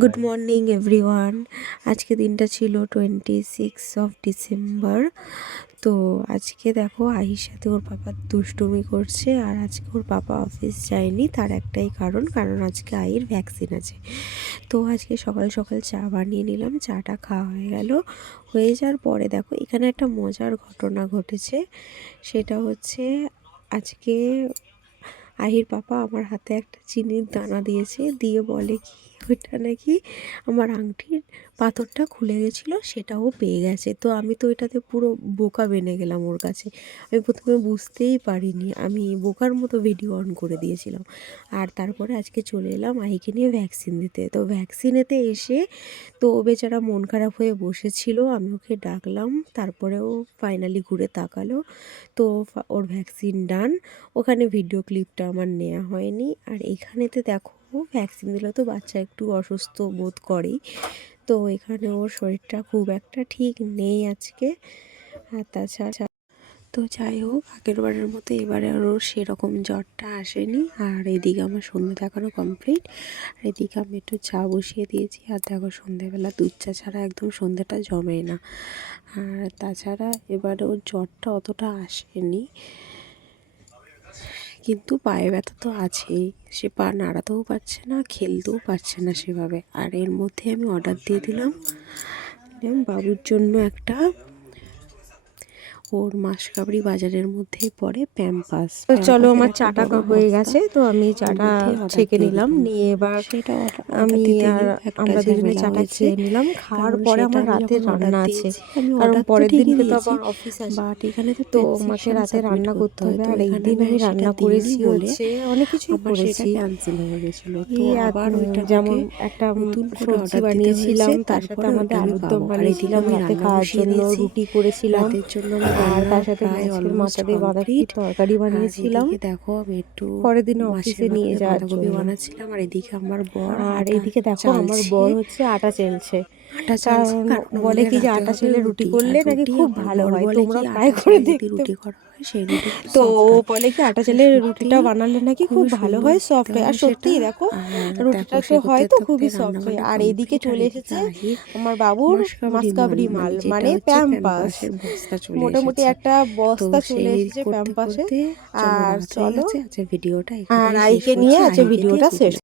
Good morning everyone. আজকে দিনটা ছিল 26 ডিসেম্বর। তো আজকে দেখো আহির সাথে ওর পাপা দুষ্টুমি করছে। আর আজকে ওর পাপা অফিস যায়নি, তার একটাই কারণ আজকে আহির ভ্যাকসিন আছে। তো আজকে সকাল সকাল চা বানিয়ে নিলাম, চাটা খাওয়া হয়ে যাওয়ার পরে দেখো এখানে একটা মজার ঘটনা ঘটেছে। সেটা হচ্ছে আজকে আহির পাপা আমার হাতে একটা চিনির দানা দিয়েছে, দিয়ে বলে কি ওইটা নাকি আমার আংটির পাথরটা খুলে গেছিলো, সেটাও পেয়ে গেছে। তো আমি তো এটাতে পুরো বোকা বেনে গেলাম ওর কাছে। আমি প্রথমে বুঝতেই পারিনি, আমি বোকার মতো ভিডিও অন করে দিয়েছিলাম। আর তারপরে আজকে চলে এলাম আহিকে নিয়ে ভ্যাকসিন দিতে। তো ভ্যাকসিনেতে এসে তো ও বেচারা মন খারাপ হয়ে বসেছিল, আমি ওকে ডাকলাম, তারপরে ও ফাইনালি ঘুরে তাকালো। তো ওর ভ্যাকসিন ডান। ওখানে ভিডিও ক্লিপটা আমার নেওয়া হয়নি। আর এখানেতে দেখো ভ্যাকসিন দিলে তো বাচ্চা একটু অসুস্থ বোধ করেই। তো এখানে ওর শরীরটা খুব একটা ঠিক নেই আজকে। আর তাছাড়া তো যাই হোক, আগের বারের মতো এবারে আরও সেরকম জ্বরটা আসেনি। আর এদিকে আমার সন্ধ্যে দেখানো কমপ্লিট। আর এদিকে আমি একটু চা বসিয়ে দিয়েছি। আর দেখো সন্ধ্যেবেলা দুধ চা ছাড়া একদম সন্ধ্যেটা জমে না। আর তাছাড়া এবারে ওর জ্বরটা অতটা আসেনি, কিন্তু পায়ে ব্যথা তো আছেই। সে পা নাড়াতেও পারছে না, খেলতেও পারছে না সেভাবে। আর এর মধ্যে আমি অর্ডার দিয়ে দিলাম বাবুর জন্য একটা, ওর মাসকাবাড়ি বাজারের মধ্যেই পড়ে, প্যাম্পাস। তো চলো, আমার চাটা হয়ে গেছে। তো আমি চাটা ছেঁকে নিলাম, নিয়ে এবার আমি আর আমরা দুজনে চাটা খেয়ে নিলাম। খাওয়ার পরে আমার রাতের রান্না আছে, কারণ পরের দিনকে তো আবার অফিস আছে। তো আমাকে রাতে রান্না করতে হবে। আর এই দিন আমি রান্না করেছি হচ্ছে অনেক কিছুই করেছি, যেমন একটা সবজি বানিয়েছিলাম, তার সাথে আমাদের আলুর দম বানিয়েছিলাম রাতে খাওয়ার জন্য, রুটি করেছিলাম, আর তার সাথে মাছের মাথা দিয়ে বাঁধাকপির তরকারি বানিয়েছিলাম। দেখো আমি একটু পরের দিন অফিসে নিয়ে যাওয়ার জন্য বানাচ্ছিলাম। আর এদিকে আমার বর, আর এদিকে দেখো আমার বর হচ্ছে আটা চেলছে। কারণ বলে কি যে আটা চেলে রুটি করলে নাকি খুব ভালো হয়, তোমরা ট্রাই করে দেখতে। তো ও বলে কি আটা চেলে রুটিটা বানালে নাকি খুব ভালো হয়, সফট হয়। আর সত্যিই দেখো রুটিটা তো হয় তো খুবই সফট হয়। আর এদিকে চলে এসেছে আমার বাবুর মাসকাবরি মাল, মানে প্যাম্পাস। মোটামুটি একটা বস্তা চলে এসেছে প্যাম্পাসে। আর চলো, ভিডিওটা আর আইকে নিয়ে আছে ভিডিওটা শেষ।